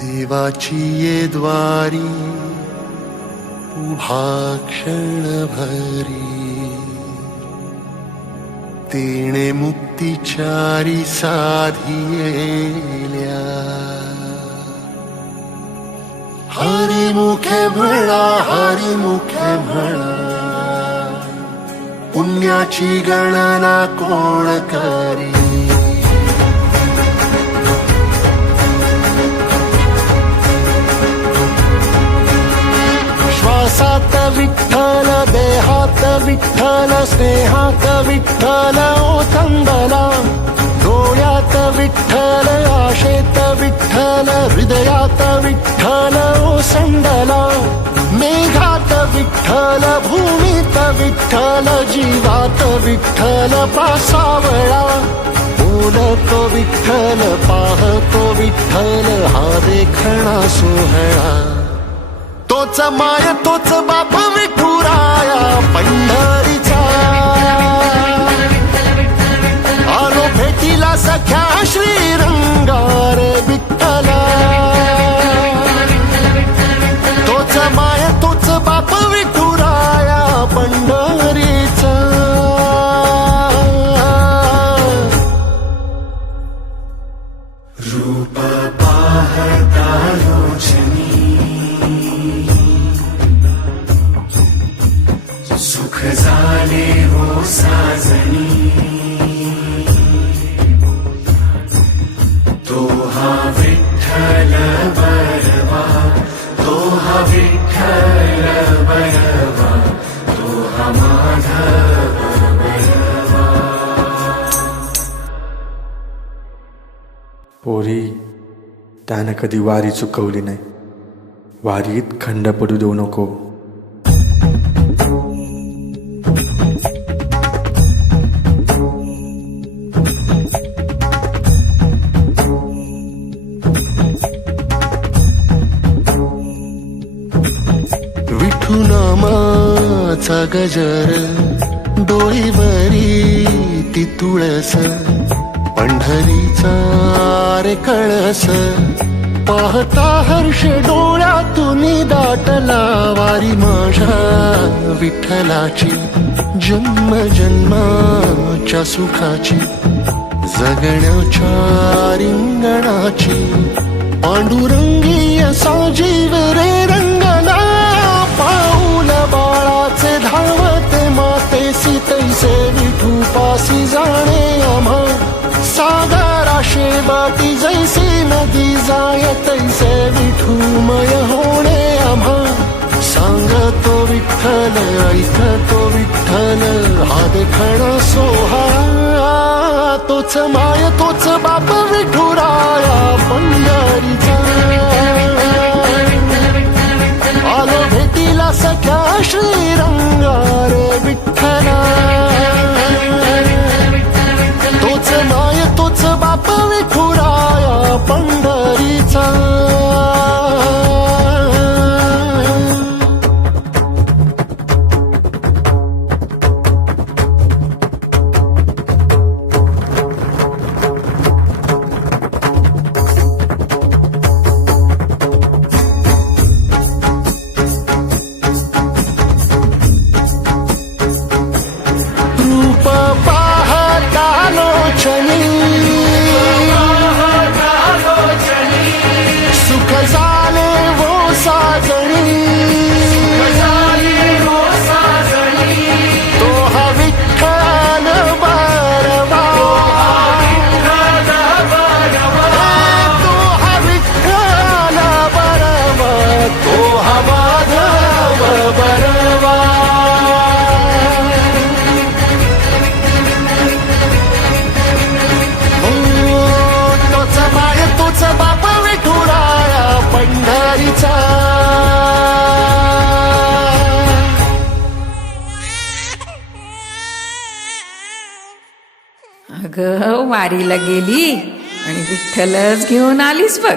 देवाची ये द्वारी उभा क्षणभरी तेणे मुक्तिचारी साधियेल्या हरी मुखे म्हणा हरी मुखे म्हणा पुण्याची गणना कोण करी श्वासात विठ्ठल देहात विठ्ठल स्नेहात विठ्ठल ओथंबला डोळ्यात विठ्ठल आशेत विठ्ठल हृदयात विठ्ठल ओसंडला मेघात विठ्ठल भूमीत विठ्ठल जीवात विठ्ठल पासावळा बोलतो विठ्ठल पाहतो विठ्ठल हा देखणा सोहळा तोच माय तोच बाप विठुराया पंढरीचा आलो भेटीला सख्या श्रीरंगार विठ्ठला तोच माय तोच बाप विठुराया पंढरीचा रूप पाहता लोचनी सुख झाले हो साजनी तो हा विठ्ठल बरवा तो हा विठ्ठल बरवा तो हा माधव बरवा पोरी त्यानं कधी वारी चुकवली नाही वारीत खंड पडू देऊ नको विठुनामाचा गजर डोईवरी ती तुळस पंढरीचा रे कळस पाहता हर्ष डोळ्यातून दाटला वारी माझ्या विठ्ठलाची जन्म जन्माच्या सुखाची जगण्याच्या रिंगणाची पांडुरंगीय साजीव रे रंगला पाऊल बाळाचे धावते मातेसी तैसे विठू पासी जाणे आम्हा सागराशे बाटी जैसी नदी जाय तैसे विठूमय होणे आम्हा सांगतो विठ्ठल ऐकतो विठ्ठल हा देखणा सोहळा तोच माय तोच बाप विठुराया पंढरीचा आलो भेटीला सख्या श्रीरंगार विठ्ठला तोच माय तोच बाप विठुराया पंढरीचा सुख झाले वो साजणी तो हा विठ्ठल बरवा तो हा विठ्ठल बरवा तो हा माधव बरवा बाप विठुराया पंढरीचा अगं वारीला गेली आणि विठ्ठलच घेऊन आलीस बघ.